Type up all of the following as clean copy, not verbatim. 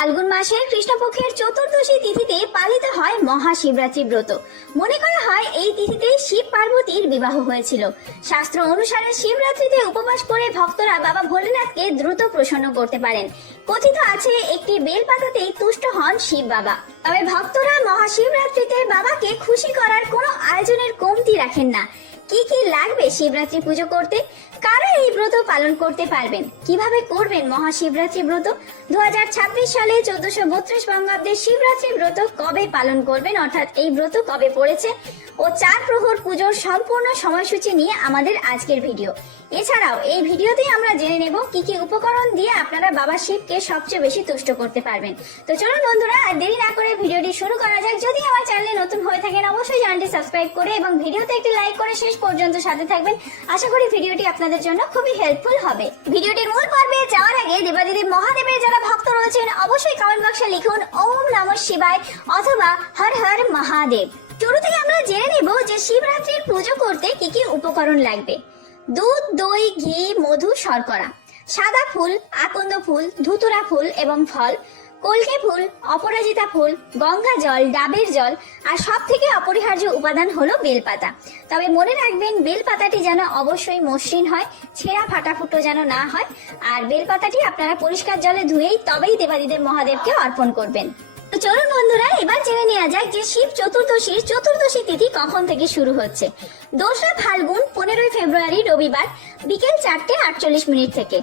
ফাল্গুন মাসের কৃষ্ণপক্ষের চতুর্দশী তিথিতে পালিত হয় মহাশিবরাত্রি ব্রত। মনে করা হয় এই তিথিতে শিব পার্বতীর বিবাহ হয়েছিল। শাস্ত্র অনুসারে শিবরাত্রিতে উপবাস করে ভক্তরা বাবা ভোলেনাথকে দ্রুত প্রসন্ন করতে পারেন। কথিত আছে একটি বেলপাতাতেই তুষ্ট হন শিব বাবা। তবে ভক্তরা মহাশিবরাত্রিতে বাবাকে খুশি করার কোনো আয়োজনের কমতি রাখেন না। কি কি লাগবে শিবরাত্রি পুজো করতে, কারা এই ব্রত পালন করতে পারবেন, কিভাবে করবেন মহাশিবরাত্রি ব্রত, 2026 সালে 1432 বঙ্গাব্দের শিবরাত্রি ব্রত কবে পালন করবেন, অর্থাৎ এই ব্রত কবে পড়েছে ও 4 প্রহর পুজোর সম্পূর্ণ সময়সূচি নিয়ে আমাদের আজকের ভিডিও। এছাড়াও এই ভিডিওতে আমরা জেনে নেব কি কি উপকরণ দিয়ে আপনারা বাবা শিবকে সবচেয়ে বেশি তুষ্ট করতে পারবেন। তো চলুন বন্ধুরা, আর দেরি না করে ভিডিওটি শুরু করা যাক। যদি আমার চ্যানেলে নতুন হয়ে থাকেন অবশ্যই চ্যানেলটি সাবস্ক্রাইব করে এবং ভিডিওতে একটি লাইক করে শেষ পর্যন্ত সাথে থাকবেন। আশা করি ভিডিওটি আপনাদের জন্য খুবই হেল্পফুল হবে। ভিডিওটির মূল পর্বে যাওয়ার আগে দেবাদিদেব মহাদেবের যারা ভক্ত রয়েছেন অবশ্যই কমেন্ট বক্সে লিখুন ওম নমঃ শিবায় অথবা হর হর মহাদেব। শুরুতেই আমরা জেনে নেব যে শিবরাত্রির পুজো করতে কি কি উপকরণ লাগবে। দুধ, দই, ঘি, মধু, শর্করা, সাদা ফুল, আকন্দ ফুল, ধুতুরা ফুল এবং ফল, কলকে ফুল, অপরাজিতা ফুল, গঙ্গা জল, ডাবের জল, আর সব থেকে অপরিহার্য উপাদান হলো বেলপাতা। তবে মনে রাখবেন বেলপাতাটি যেন অবশ্যই মসৃণ হয়, ছেঁড়া ফাটাফুটো যেন না হয়। আর বেলপাতাটি আপনারা পরিষ্কার জলে ধুয়েই তবেই দেবাদিদেব মহাদেবকে অর্পণ করবেন। তো চলুন বন্ধুরা, এবার জেনে নেওয়া যাক যে শিব চতুর্দশীর চতুর্দশী তিথি কখন থেকে শুরু হচ্ছে। 2রা ফাল্গুন 15 ফেব্রুয়ারি রবিবার বিকেল 4:48 থেকে।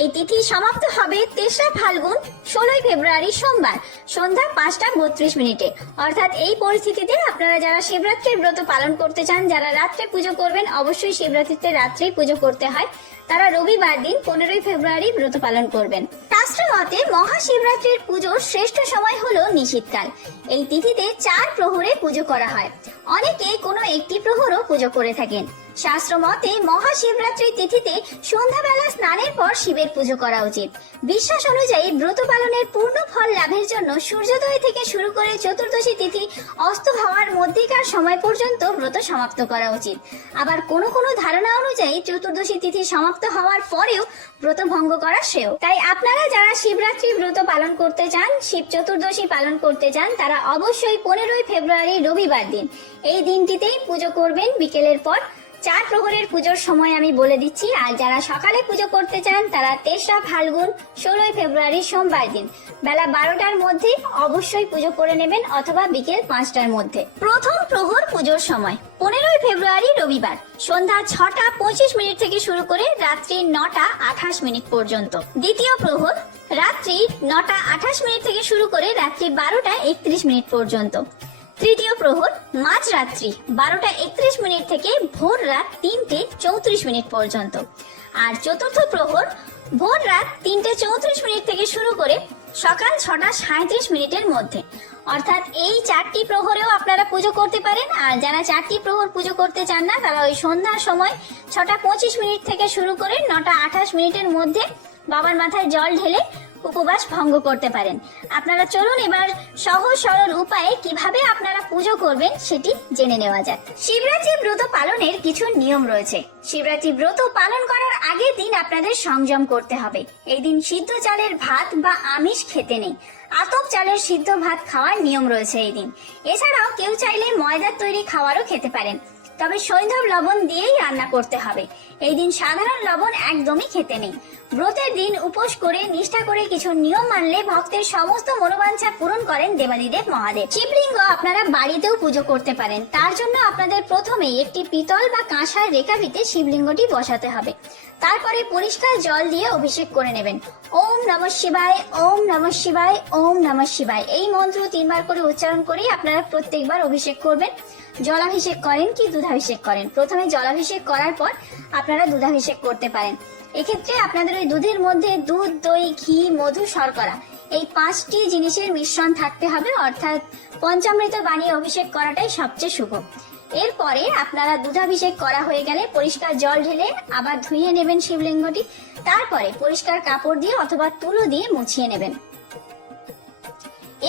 এই তিথি সমাপ্ত হবে 3রা ফাল্গুন 16 ফেব্রুয়ারি সোমবার সন্ধ্যা 5:32। অর্থাৎ এই পরিস্থিতিতে আপনারা যারা শিবরাত্রির ব্রত পালন করতে চান, যারা রাত্রে পুজো করবেন, অবশ্যই শিবরাত্রিতে রাত্রেই পুজো করতে হয়, তারা রবিবার দিন 15 ফেব্রুয়ারি ব্রত পালন করবেন। শাস্ত্র মতে মহাশিবরাত্রির পুজোর শ্রেষ্ঠ সময় হলো নিশীথকাল। এই তিথিতে 4 প্রহরে পুজো করা হয়, অনেকে কোনো একটি প্রহরও পুজো করে থাকেন। শাস্ত্র মতে মহাশিবরাত্রি তিথিতে সন্ধ্যাবেলা স্নানের পর শিবের পুজো করা উচিত। বিশ্বাস অনুযায়ী ব্রত পালনের পূর্ণ ফল লাভের জন্য সূর্যোদয় থেকে শুরু করে চতুর্দশী তিথি অস্ত হওয়ার মধ্যেকার সময় পর্যন্ত ব্রত সমাপ্ত করা উচিত। আবার কোনো কোনো ধারণা অনুযায়ী চতুর্দশী তিথি সমাপ্ত হওয়ার পরেও ব্রত ভঙ্গ করা শ্রেয়। তাই আপনারা যারা শিবরাত্রি ব্রত পালন করতে চান, শিব চতুর্দশী পালন করতে চান, তারা অবশ্যই 15 ফেব্রুয়ারি রবিবার দিন এই দিনটিতেই পুজো করবেন বিকেলের পর। 4 প্রহরের পুজোর সময় আমি বলে দিচ্ছি। আর যারা সকালে পুজো করতে চান তারা 3রা ফাল্গুন 16 ফেব্রুয়ারি সোমবার দিন বেলা 12টার মধ্যে অবশ্যই পুজো করে নেবেন, অথবা বিকেল 5টার মধ্যে। প্রথম প্রহর পুজোর সময় 15 ফেব্রুয়ারি রবিবার সন্ধ্যা 6:25 থেকে শুরু করে রাত্রি 9:28 পর্যন্ত। দ্বিতীয় প্রহর রাত্রি 9:28 থেকে শুরু করে রাত্রি 12:31 পর্যন্ত। তৃতীয় প্রহর মাঝরাত্রি 12:31 থেকে ভোর রাত 3:34 পর্যন্ত। আর চতুর্থ প্রহর ভোর রাত 3:34 থেকে শুরু করে সকাল 6:37 মধ্যে। অর্থাৎ এই 4টি প্রহরেও আপনারা পুজো করতে পারেন। আর যারা 4টি প্রহর পুজো করতে চান না, তারা ওই সন্ধ্যার সময় 6:25 থেকে শুরু করে 9:28 মধ্যে বাবার মাথায় জল ঢেলে উপবাস ভঙ্গ করতে পারেন। আপনারা চলুন এবার সহজ সরল উপায়ে কিভাবে আপনারা পুজো করবেন সেটি জেনে নেওয়া যাক। শিবরাত্রি ব্রত পালনের কিছু নিয়ম রয়েছে। শিবরাত্রি ব্রত পালন করার আগের দিন আপনাদের সংযম করতে হবে। এই দিন সিদ্ধ চালের ভাত বা আমিষ খেতে নেই। আতপ চালের সিদ্ধ ভাত খাওয়ার নিয়ম রয়েছে এই দিন। এছাড়াও কেউ চাইলে ময়দার তৈরি খাবারও খেতে পারেন, তবে সৈন্ধব লবণ দিয়েই রান্না করতে হবে। এই দিন সাধারণ লবণ একদমই খেতে নেই। ব্রতের দিন উপোস করে নিষ্ঠা করে কিছু নিয়ম মানলে ভক্তের সমস্ত মনোবাঞ্ছা পূরণ করেন দেবাদিদেব মহাদেব। শিবলিঙ্গ আপনারা বাড়িতেও পুজো করতে পারেন। তার জন্য আপনাদের প্রথমেই একটি পিতল বা কাঁসার রেকাবিতে শিবলিঙ্গটি বসাতে হবে। তারপরে পরিষ্কার জল দিয়ে অভিষেক করে নেবেন। ওম নমঃ শিবায়, ওম নমঃ শিবায়, ওম নমঃ শিবায় এই মন্ত্র 3 বার করে উচ্চারণ করেই আপনারা প্রত্যেকবার অভিষেক করবেন। জলাভিষেক করেন কি দুধাভিষেক করেন, প্রথমে জলাভিষেক করার পর আপনারা দুধাভিষেক করতে পারেন। এক্ষেত্রে আপনাদের ওই দুধের মধ্যে দুধ, দই, ঘি, মধু, শর্করা এই 5টি জিনিসের মিশ্রণ থাকতে হবে, অর্থাৎ পঞ্চামৃত বানিয়ে অভিষেক করাটাই সবচেয়ে শুভ। এরপরে আপনারা দুধাভিষেক করা হয়ে গেলে পরিষ্কার জল ঢেলে আবার ধুইয়ে নেবেন শিবলিঙ্গটি। তারপরে পরিষ্কার কাপড় দিয়ে অথবা তুলো দিয়ে মুছিয়ে নেবেন।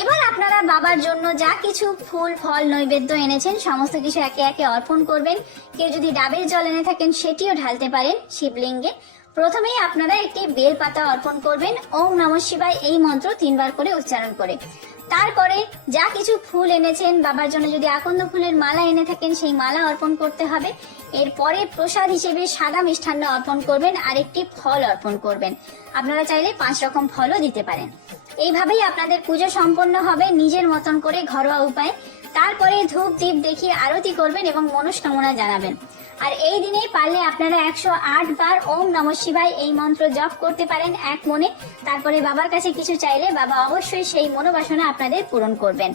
এবার আপনারা বাবার জন্য যা কিছু ফুল, ফল, নৈবেদ্য এনেছেন সমস্ত কিছু একে একে অর্পণ করবেন। কেউ যদি ডাবের জল এনে থাকেন সেটিও ঢালতে পারেন শিবলিঙ্গে। প্রথমেই আপনারা একটি বেল পাতা অর্পণ করবেন ওম নমঃ শিবায় এই মন্ত্র 3 বার করে উচ্চারণ করে। তারপরে যা কিছু ফুল এনেছেন, বাবার জন্য যদি আকন্দ ফুলের মালা এনে থাকেন সেই মালা অর্পণ করতে হবে। এরপরে প্রসাদ হিসেবে সাদা মিষ্টান্ন অর্পণ করবেন আর একটি ফল অর্পণ করবেন। আপনারা চাইলে 5 রকম ফলও দিতে পারেন। এইভাবেই আপনাদের পুজো সম্পন্ন হবে নিজের মতন করে ঘরোয়া উপায়। তারপরে ধূপ দীপ দেখিয়ে আরতি করবেন এবং মনস্কামনা জানাবেন। আর এই দিনেই পারলে আপনারা 108 বার ওম নমঃ শিবায় এই মন্ত্র জপ করতে পারেন এক মনে। তারপরে বাবার কাছে কিছু চাইলে বাবা অবশ্যই সেই মনোবাসনা আপনাদের পূরণ করবেন।